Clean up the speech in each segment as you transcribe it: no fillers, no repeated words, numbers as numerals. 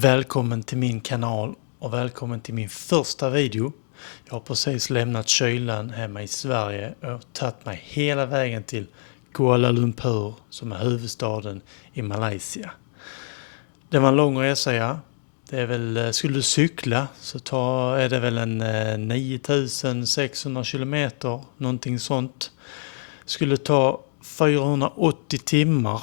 Välkommen till min kanal och välkommen till min första video. Jag har precis lämnat kylan hemma i Sverige och tagit mig hela vägen till Kuala Lumpur som är huvudstaden i Malaysia. Det var en lång resa, ja. Det är väl, skulle du cykla så är det väl en 9600 kilometer, någonting sånt. Skulle ta 480 timmar,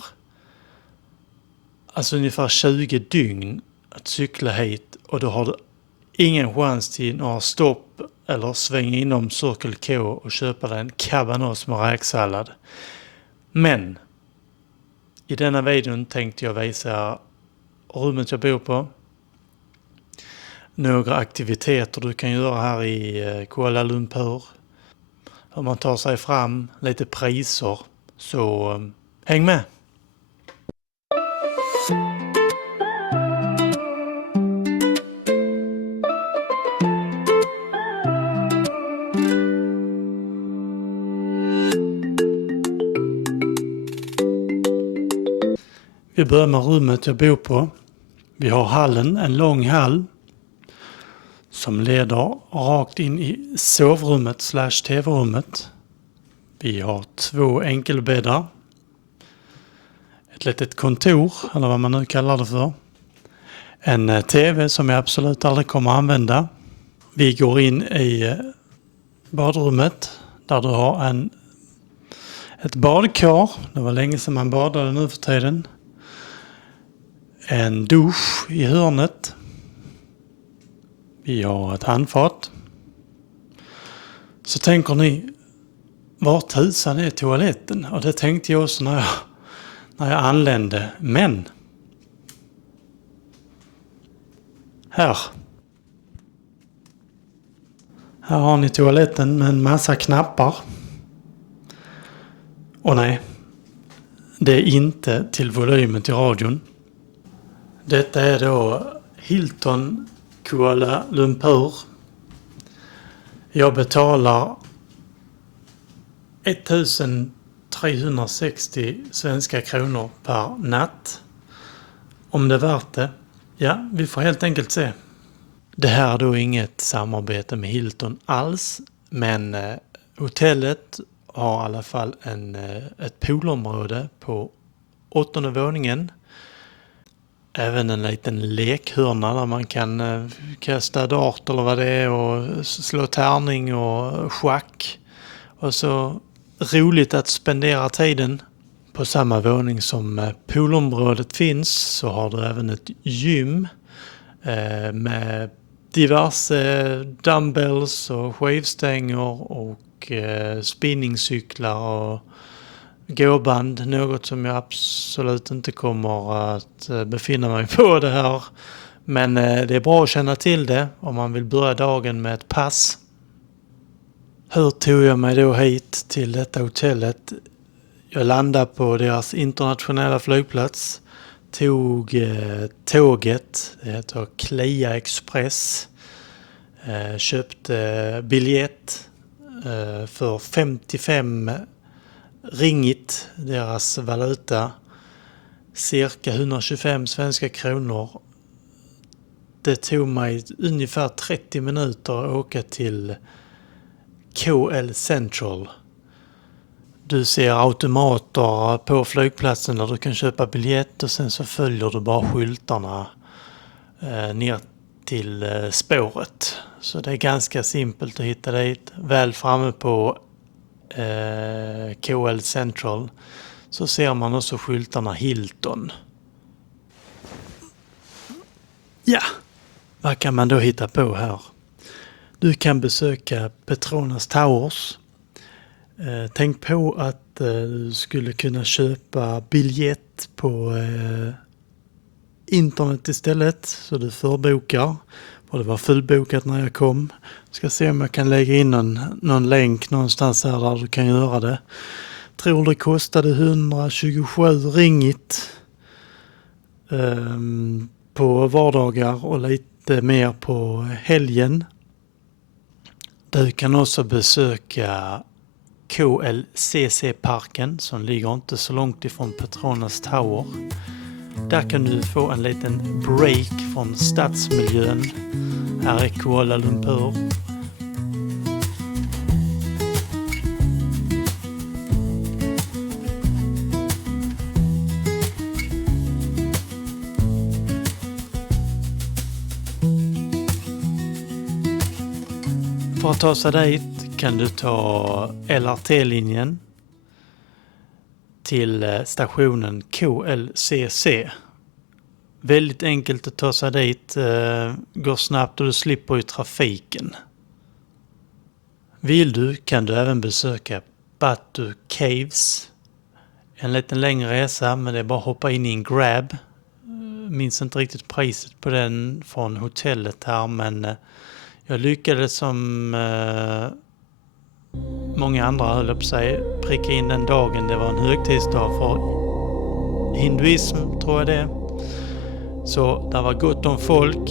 alltså ungefär 20 dygn att cykla hit, och då har du ingen chans till några stopp eller svänga inom Circle K och köpa dig en cabanos med räksallad. Men i denna videon tänkte jag visa rummet jag bor på, några aktiviteter du kan göra här i Kuala Lumpur, hur man tar sig fram, lite priser, så häng med! Vi börjar med rummet jag bor på. Vi har hallen, en lång hall som leder rakt in i sovrummet / tv-rummet. Vi har 2 enkelbäddar, ett litet kontor eller vad man nu kallar det för, en tv som jag absolut aldrig kommer att använda. Vi går in i badrummet där du har ett badkar. Det var länge sedan man badade nu för tiden. En dusch i hörnet. Vi har ett handfat. Så tänker ni, var tusan är toaletten? Och det tänkte jag också när jag anlände. Men här har ni toaletten med en massa knappar. Och nej, det är inte till volymen till radion. Detta är då Hilton Kuala Lumpur. Jag betalar 1360 svenska kronor per natt. Om det är värt det? Ja, vi får helt enkelt se. Det här är då inget samarbete med Hilton alls, men hotellet har i alla fall ett poolområde på 8:e våningen. Även en liten lekhörna där man kan kasta dart eller vad det är och slå tärning och schack. Och så roligt att spendera tiden. På samma våning som poolområdet finns så har du även ett gym med diverse dumbbells och skivstänger och spinningcyklar och gåband, något som jag absolut inte kommer att befinna mig på det här. Men det är bra att känna till det om man vill börja dagen med ett pass. Hur tog jag mig då hit till detta hotellet? Jag landade på deras internationella flygplats. Tog tåget, det heter Klia Express. Köpte biljett för 55 ringgit, deras valuta, cirka 125 svenska kronor. Det tog mig ungefär 30 minuter att åka till KL Central. Du ser automater på flygplatsen där du kan köpa biljett, och sen så följer du bara skyltarna ner till spåret. Så det är ganska simpelt att hitta dit. Väl framme på KL Central så ser man också skyltarna Hilton. Ja, vad kan man då hitta på här? Du kan besöka Petronas Towers. Tänk på att du skulle kunna köpa biljett på internet istället, så du förbokar. Och det var fullbokat när jag kom. Ska se om jag kan lägga in någon länk någonstans här där du kan göra det. Tror det kostade 127 ringgit på vardagar och lite mer på helgen. Du kan också besöka KLCC-parken som ligger inte så långt ifrån Petronas Tower. Där kan du få en liten break från stadsmiljön här i Kuala Lumpur. För att ta sig dit kan du ta LRT-linjen till stationen KLCC. Väldigt enkelt att ta sig dit, går snabbt och du slipper ju trafiken. Vill du kan du även besöka Batu Caves. En lite längre resa, men det är bara att hoppa in i en Grab. Minns inte riktigt priset på den från hotellet här, men jag lyckades som många andra höll upp sig pricka in den dagen. Det var en högtidsdag för hinduism, tror jag det. Så där var gott om folk.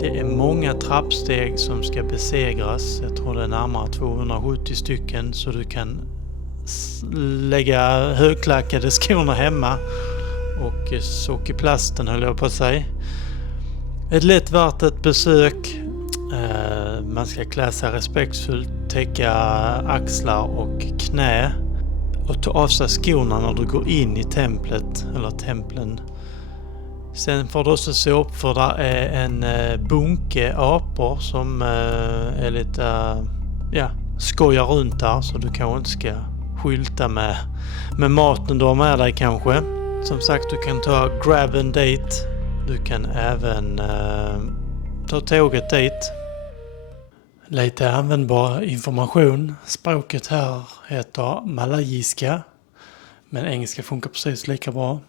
Det är många trappsteg som ska besegras. Jag tror det är närmare 270 stycken, så du kan lägga högklackade skorna hemma och sock i plasten, höll jag på att säga. Ett lätt värt ett besök. Man ska klä sig respektfullt, täcka axlar och knä och ta av sig skorna när du går in i templet eller templen. Sen får du också se upp, för där är en bunke apor som är lite skojar runt där, så du kanske inte ska skylta med maten du har med dig kanske. Som sagt, du kan ta grab and date. Du kan även ta tåget dit. Lite användbar information. Språket här heter malayiska, men engelska funkar precis lika bra.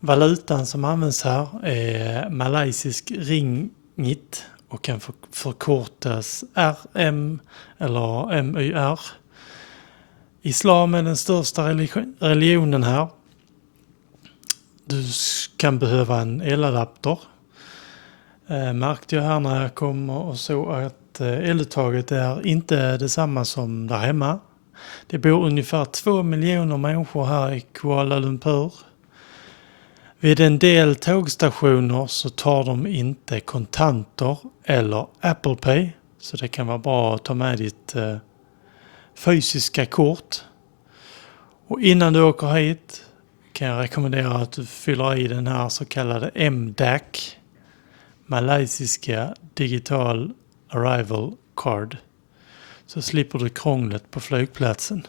Valutan som används här är malaysisk ringgit och kan förkortas RM eller MYR. Islam är den största religionen här. Du kan behöva en eladapter. Märkte jag här när jag kom och såg att eluttaget är inte detsamma som där hemma. Det bor ungefär 2 miljoner människor här i Kuala Lumpur. Vid en del tågstationer så tar de inte kontanter eller Apple Pay, så det kan vara bra att ta med ditt fysiska kort. Och innan du åker hit kan jag rekommendera att du fyller i den här så kallade MDAC, malaysiska Digital Arrival Card, så slipper du krånglet på flygplatsen.